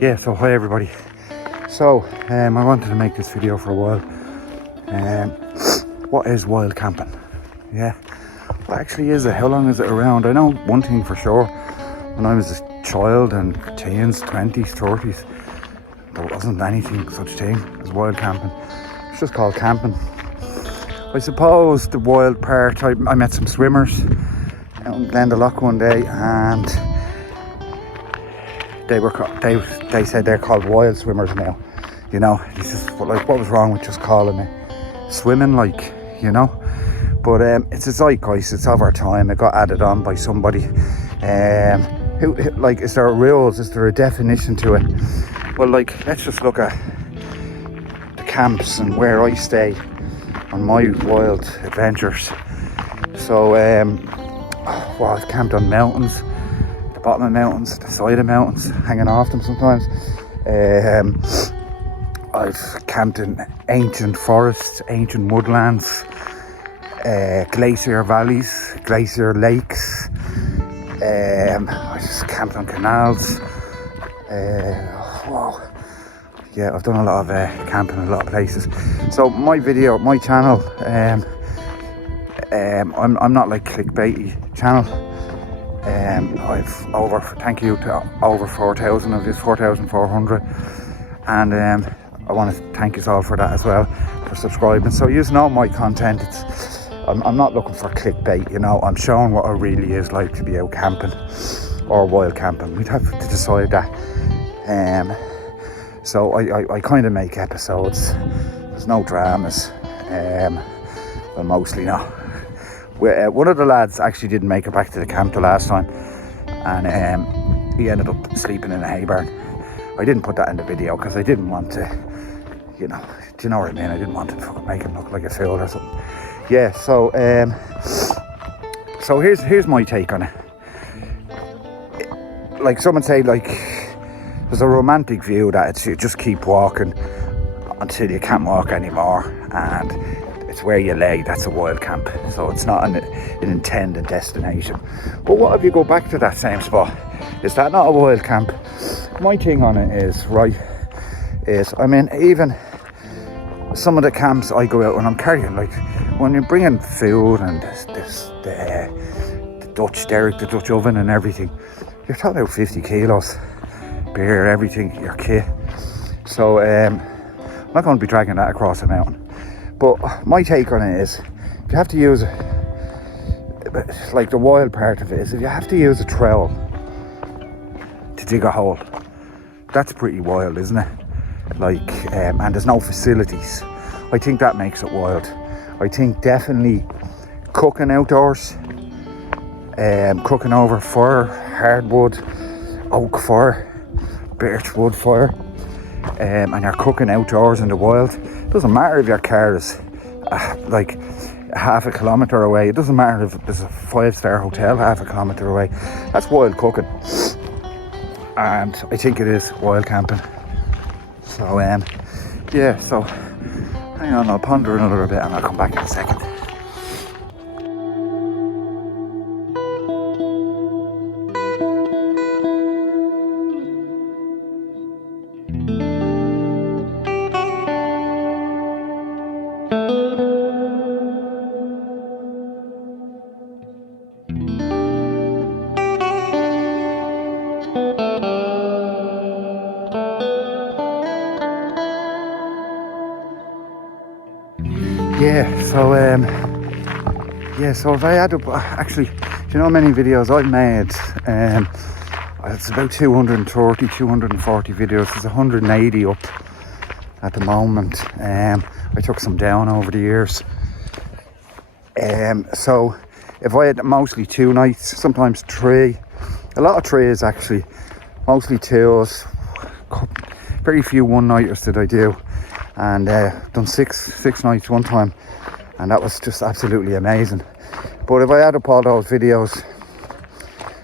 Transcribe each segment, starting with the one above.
Yeah, so hi everybody. So I wanted to make this video for a while. What is wild camping? Yeah, what actually is it? How long is it around? I know one thing for sure. When I was a child and teens, 20s, 30s, there wasn't anything such thing as wild camping. It's just called camping. I suppose the wild part, I met some swimmers out in Glendalough one day, and they said they're called wild swimmers now. You know, this is like, what was wrong with just calling it swimming, like, you know? But it's a zeitgeist, it's of our time. It got added on by somebody. Who, like, is there rules? Is there a definition to it? Well, like, let's just look at the camps and where I stay on my wild adventures. So, I've camped on mountains, the bottom of mountains, the side of mountains, hanging off them sometimes. I've camped in ancient forests, ancient woodlands, glacier valleys, glacier lakes. I just camped on canals. Yeah, I've done a lot of camping in a lot of places. So my channel, I'm not like clickbaity channel. I've thank you to over 4,000 of this, 4,400, and I want to thank you all for that as well, for subscribing. So you know my content. I'm not looking for clickbait, you know. I'm showing what it really is like to be out camping or wild camping. We'd have to decide that. So I kind of make episodes. There's no dramas. Well, mostly not. One of the lads actually didn't make it back to the camp the last time, and he ended up sleeping in a hay barn. I didn't put that in the video because I didn't want to, you know, do you know what I mean? I didn't want to fucking make him look like a fool or something. Yeah, so here's my take on it. Like, someone say, like, there's a romantic view that it's you just keep walking until you can't walk anymore, and it's where you lay. That's a wild camp. So it's not an intended destination. But what if you go back to that same spot? Is that not a wild camp? My thing on it is, I mean, even some of the camps I go out when I'm carrying, like when you're bringing food and the Dutch derrick, the Dutch oven and everything, you're talking about 50 kilos, beer, everything, your kit. So I'm not going to be dragging that across a mountain. But my take on it is, if you have to use like the wild part of it is, if you have to use a trowel to dig a hole, that's pretty wild, isn't it? Like, and there's no facilities. I think that makes it wild. I think definitely cooking outdoors, cooking over fire, hardwood, oak fire, birch wood fire, and you're cooking outdoors in the wild. It doesn't matter if your car is like half a kilometre away. It doesn't matter if there's a 5-star hotel half a kilometre away. That's wild cooking, and I think it is wild camping. So yeah, so hang on, I'll ponder another bit and I'll come back in a second. So if I had to, actually, do you know how many videos I've made? It's about 230, 240 videos. There's 180 up at the moment. I took some down over the years. So if I had mostly 2 nights, sometimes 3, a lot of 3s actually, mostly 2s, very few 1-nighters did I do, and done 6 nights one time, and that was just absolutely amazing. But if I add up all those videos,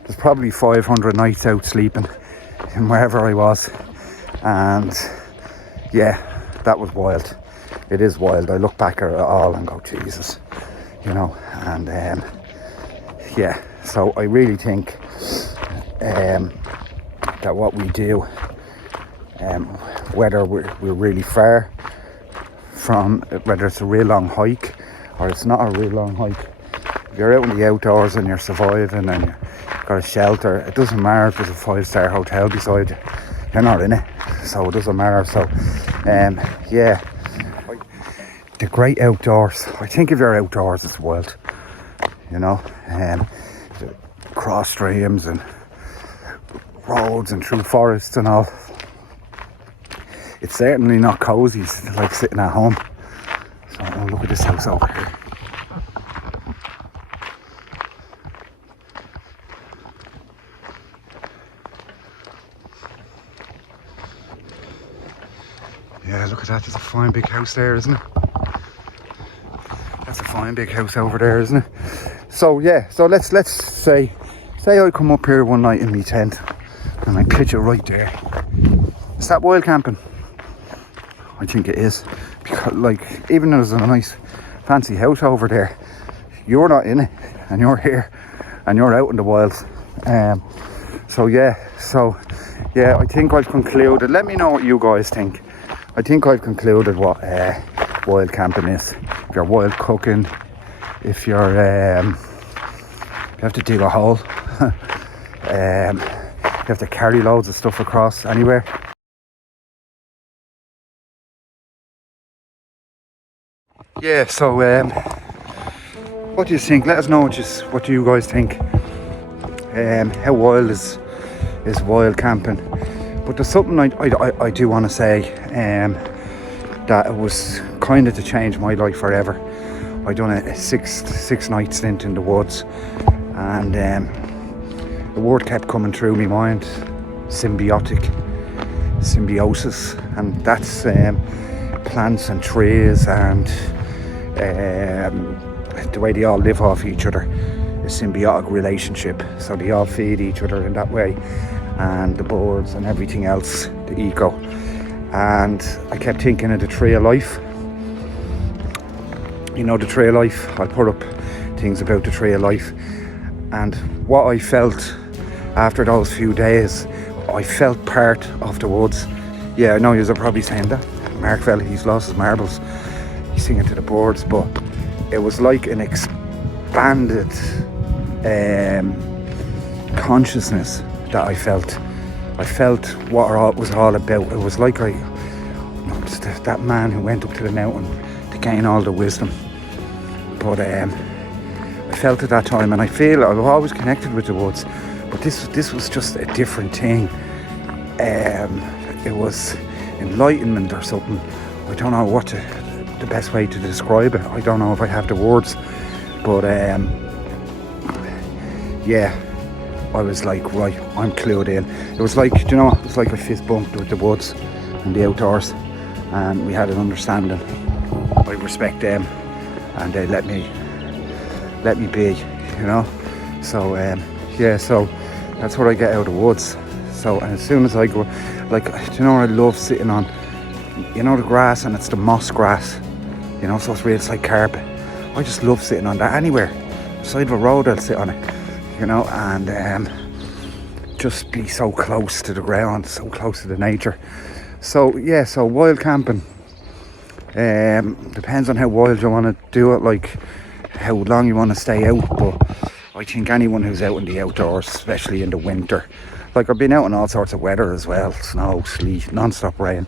there's probably 500 nights out sleeping in wherever I was, and yeah, that was wild. It is wild. I look back at it all and go, Jesus, you know. And yeah, so I really think that what we do, whether we're really far from, whether it's a real long hike or it's not a real long hike, if you're out in the outdoors and you're surviving and you've got a shelter, it doesn't matter if there's a 5-star hotel beside you, you're not in it, so it doesn't matter. So yeah, the great outdoors, I think if you're outdoors it's wild, you know, cross streams and roads and through forests and all. It's certainly not cozy, it's like sitting at home. So oh, look at this house over here. Yeah, look at that, there's a fine big house there, isn't it? That's a fine big house over there, isn't it? So yeah, so let's say I come up here one night in my tent and I pitch it right there. Is that wild camping? I think it is, because like, even though there's a nice fancy house over there, you're not in it and you're here and you're out in the wild. So yeah, I think I've concluded. Let me know what you guys think. I think I've concluded what wild camping is. If you're wild cooking, if you're you have to dig a hole, you have to carry loads of stuff across anywhere. Yeah, so what do you think? Let us know what do you guys think. How wild is wild camping? But there's something I do want to say, that it was kind of to change my life forever. I done a six night stint in the woods, and the word kept coming through my mind: symbiosis, and that's plants and trees and the way they all live off each other, a symbiotic relationship. So they all feed each other in that way, and the birds and everything else, the eco. And I kept thinking of the Tree of Life. You know, the Tree of Life. I put up things about the Tree of Life, and what I felt after those few days, I felt part of the woods. Yeah, I know you're probably saying that Mark fella, he's lost his marbles, he's singing to the birds, but it was like an expanded consciousness that I felt. I felt what it was all about. It was like I was that man who went up to the mountain to gain all the wisdom. But I felt at that time, and I feel I've always connected with the woods, but this was just a different thing. It was enlightenment or something. I don't know what the best way to describe it. I don't know if I have the words, but yeah, I was like, right, I'm clued in. It was like, you know, it was like I fist bumped with the woods and the outdoors, and we had an understanding. I respect them, and they let me be, you know. So yeah, so that's what I get out of the woods. So, and as soon as I go, like, you know, I love sitting on, you know, the grass, and it's the moss grass, you know, so it's like carpet. I just love sitting on that anywhere. Side of a road, I'll sit on it, you know, and just be so close to the ground, so close to the nature. So yeah, so wild camping, depends on how wild you want to do it, like how long you want to stay out. But I think anyone who's out in the outdoors, especially in the winter, like I've been out in all sorts of weather as well, snow, sleet, non-stop rain,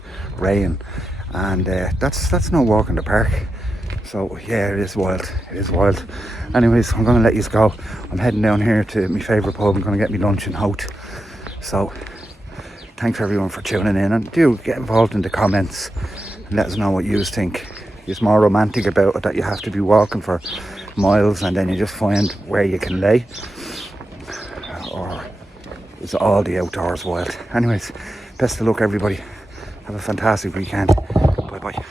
and that's no walk in the park. So yeah, it is wild. Anyways, I'm going to let you go. I'm heading down here to my favourite pub. I'm going to get me lunch in Hout. So thanks everyone for tuning in, and do get involved in the comments and let us know what you think. It's more romantic about it, that you have to be walking for miles and then you just find where you can lay, or it's all the outdoors wild. Anyways, best of luck everybody. Have a fantastic weekend. Bye bye.